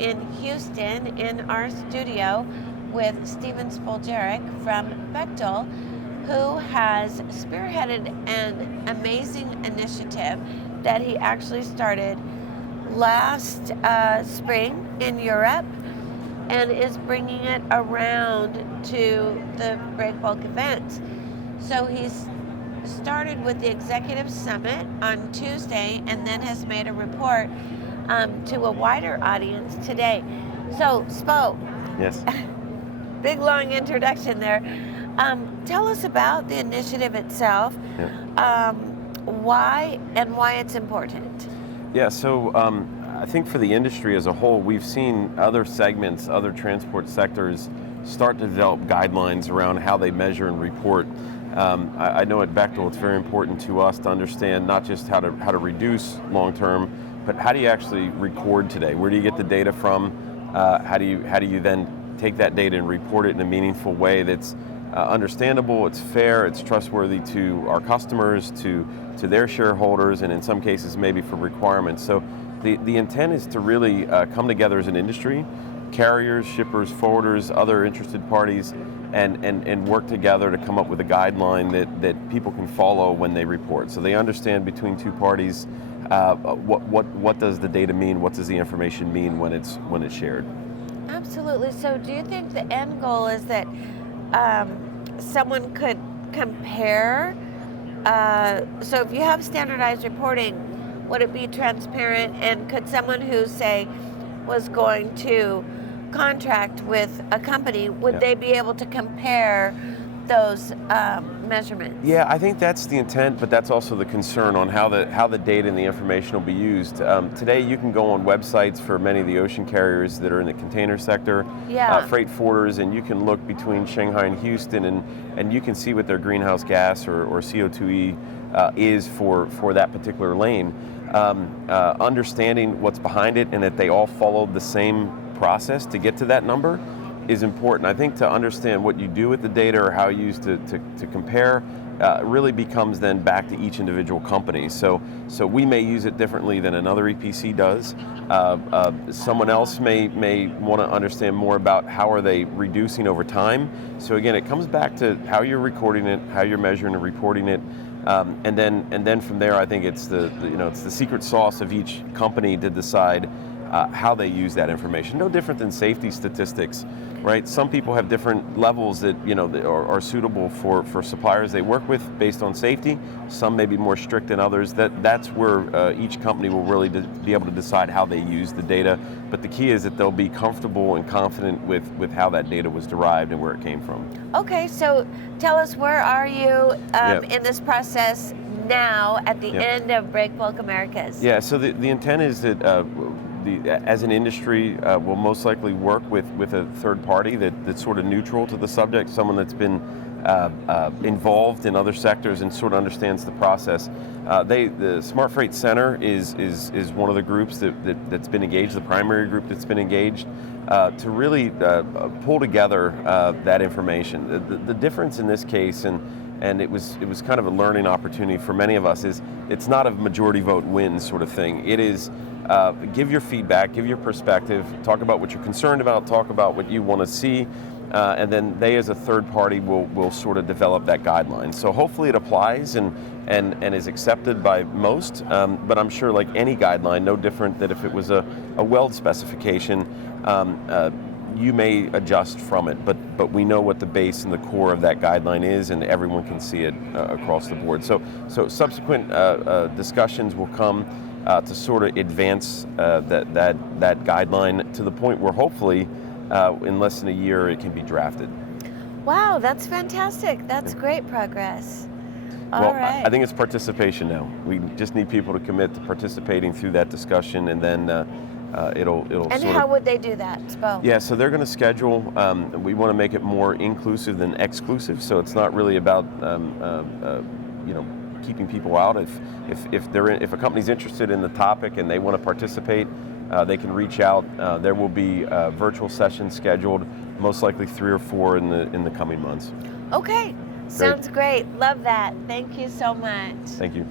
in Houston in our studio with Stephen Spoljaric from Bechtel, who has spearheaded an amazing initiative that he actually started last spring in Europe and is bringing it around to the Breakbulk events. So he's started with the Executive Summit on Tuesday and then has made a report to a wider audience today. So, Spo. Yes. Big long introduction there. Tell us about the initiative itself, why it's important. Yeah, so I think for the industry as a whole, we've seen other segments, other transport sectors start to develop guidelines around how they measure and report. I know at Bechtel it's very important to us to understand not just how to reduce long term, but how do you actually record today? Where do you get the data from? How do you then take that data and report it in a meaningful way that's understandable, it's fair, it's trustworthy to our customers, to their shareholders, and in some cases maybe for requirements. So the intent is to really come together as an industry, carriers, shippers, forwarders, other interested parties, and work together to come up with a guideline that people can follow when they report. So they understand between two parties what does the data mean, what does the information mean when it's shared. Absolutely. So do you think the end goal is that someone could compare? So if you have standardized reporting, would it be transparent? And could someone who, say, was going to contract with a company, would they be able to compare those measurements? Yeah, I think that's the intent, but that's also the concern on how the data and the information will be used. Today, you can go on websites for many of the ocean carriers that are in the container sector, freight forwarders, and you can look between Shanghai and Houston, and you can see what their greenhouse gas or CO2e is for that particular lane. Understanding what's behind it and that they all followed the same process to get to that number is important. I think to understand what you do with the data or how you use to compare really becomes then back to each individual company. So we may use it differently than another EPC does. Someone else may want to understand more about how are they reducing over time. So again, it comes back to how you're recording it, how you're measuring and reporting it. And then from there, I think it's the secret sauce of each company to decide how they use that information. No different than safety statistics, right? Some people have different levels that that are suitable for suppliers they work with based on safety. Some may be more strict than others. That's where each company will really be able to decide how they use the data. But the key is that they'll be comfortable and confident with how that data was derived and where it came from. Okay, so tell us, where are you in this process now at the end of Breakbulk Americas? Yeah, so the intent is that as an industry, we'll most likely work with a third party that's sort of neutral to the subject, someone that's been involved in other sectors and sort of understands the process. The Smart Freight Center is one of the groups that's been engaged, the primary group that's been engaged, to really pull together that information. The difference in this case, and it was kind of a learning opportunity for many of us, is it's not a majority vote win sort of thing. It is give your feedback, give your perspective, talk about what you're concerned about, talk about what you want to see, and then they as a third party will sort of develop that guideline. So hopefully it applies and is accepted by most, but I'm sure like any guideline, no different than if it was a weld specification, you may adjust from it, but we know what the base and the core of that guideline is, and everyone can see it across the board. So subsequent discussions will come to sort of advance that guideline to the point where hopefully in less than a year it can be drafted. Wow, that's fantastic. That's great progress. All right. I think it's participation now. We just need people to commit to participating through that discussion, and then it'll. And how would they do that, Spo? Yeah, so they're going to schedule. We want to make it more inclusive than exclusive. So it's not really about keeping people out. If a company's interested in the topic and they want to participate, they can reach out. There will be virtual sessions scheduled, most likely 3 or 4 in the coming months. Okay, sounds great. Love that. Thank you so much. Thank you.